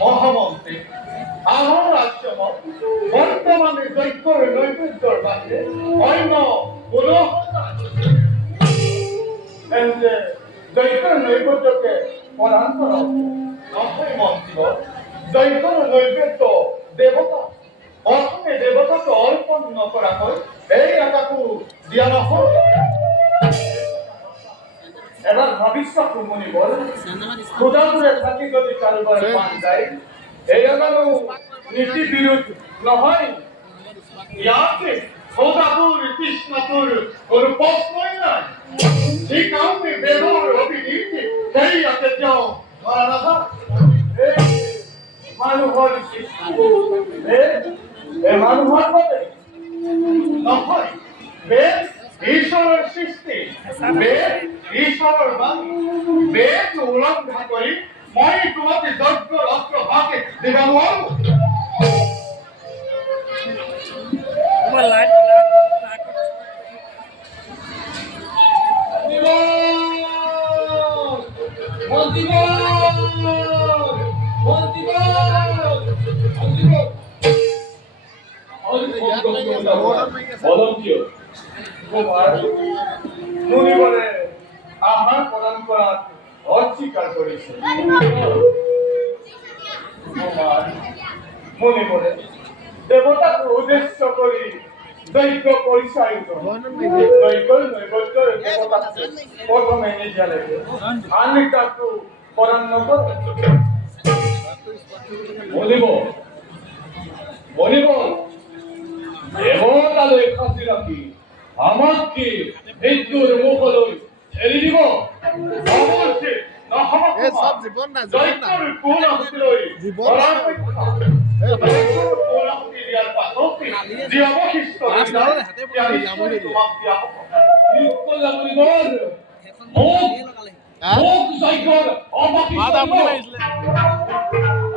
মহামন্ত্রী আমার রাজ্য বর্তমানে দৈত্যর নৈবেদ্যর মাঝে অন্য কোন দৈত্যর নৈবেদ্যকে প্রদান করা নহয় মন্ত্রী দৈত্যর নৈবেদ্য দেবতা প্রথমে দেবতাকে অর্পণ করা হয় এই এটাকু দিয়া নহয় এবার ভবিষ্যৎ মনে বল খোদা করে থাকি যদি চালবার পান যায় এই এগানো নীতি বিরোধ নহয় ইয়াকে খোদাপুর কৃষ্ণপুর কোন প্রশ্নই নাই এই কাউকে বেদর অভিনীতি সেই আছে যাও ধরা রাখা মানুষের মানুষের বলে নহয় বেদ ঈশ্বরের সৃষ্টি বেদ ঈশ্বরের বাণী বেদ উল্লঙ্ঘন করি মই তোমাকে যজ্ঞ অস্ত্র হাতে দেখাব বলে আহার প্রদান করার অস্বীকার করেছে মনে বলে দেবতাকে উদ্দেশ্য করি দৈত্য পরিচালিত দেবতাকে প্রথমে নিজে লেগে আমি তাকে প্রদান বলিব বলিব দেবতালে খাসি রাখি আমাকে মৃত্যুর মুখলৈ ঠেলি দিব অবশ্যই না হবে সব জীবন না দৈত্যর কোন হইলই জীবন কোন হইলিয়ার পাছতে যে অবশিষ্ট হাতে পড়ে আমলে দিয়া বিলকুল লাগলি বল ওক জায়গর অবশিষ্ট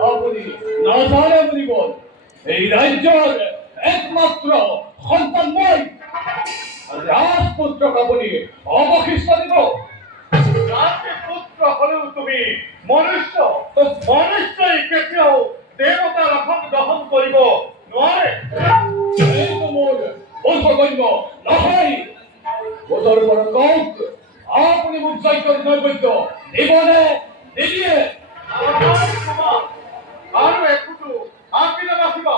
আপনি না জানে বলি বল এই রাজ্যের একমাত্র সন্তান মই রাজপুত্র কাবনি অবশিষ্ট দিব হলেও তুমি মনুষ্য মনুষ্যই কেতিয়াও দেৱতাৰ ৰসম গ্ৰহণ কৰিব নোৱাৰে এইটো মোৰ বংশগন্য নহয় বোধৰ পৰা কওক আপুনি মোক যজ্ঞৰ নৈবেদ্য দিবনে নিদিয়ে আৰু একোটো আঁকি নাবাচিবা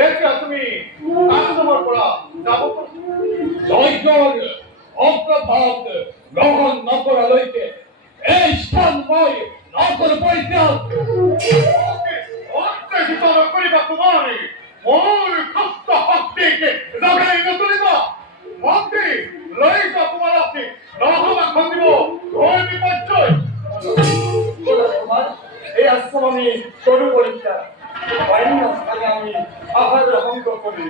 এতিয়া তুমি কাষ্টমৰ পৰা যাব যজ্ঞৰ অগ্ৰভাগ গ্ৰহণ নকৰালৈকে এই স্থান মই নকৰ পৰিত্যাগ অত্যাচিত নকৰিবা কুমাৰী মোৰ কষ্ট শক্তিক জগাই নতুলিবা ভক্তি লৈ যোৱা কুমাৰক নহবা খন্দিব ঘৰ বিপৰ্যয় কুমাৰ এই আশ্ৰম আমি সৰু পৰীক্ষা অন্য স্থানে আমি আহারের অঙ্ক করি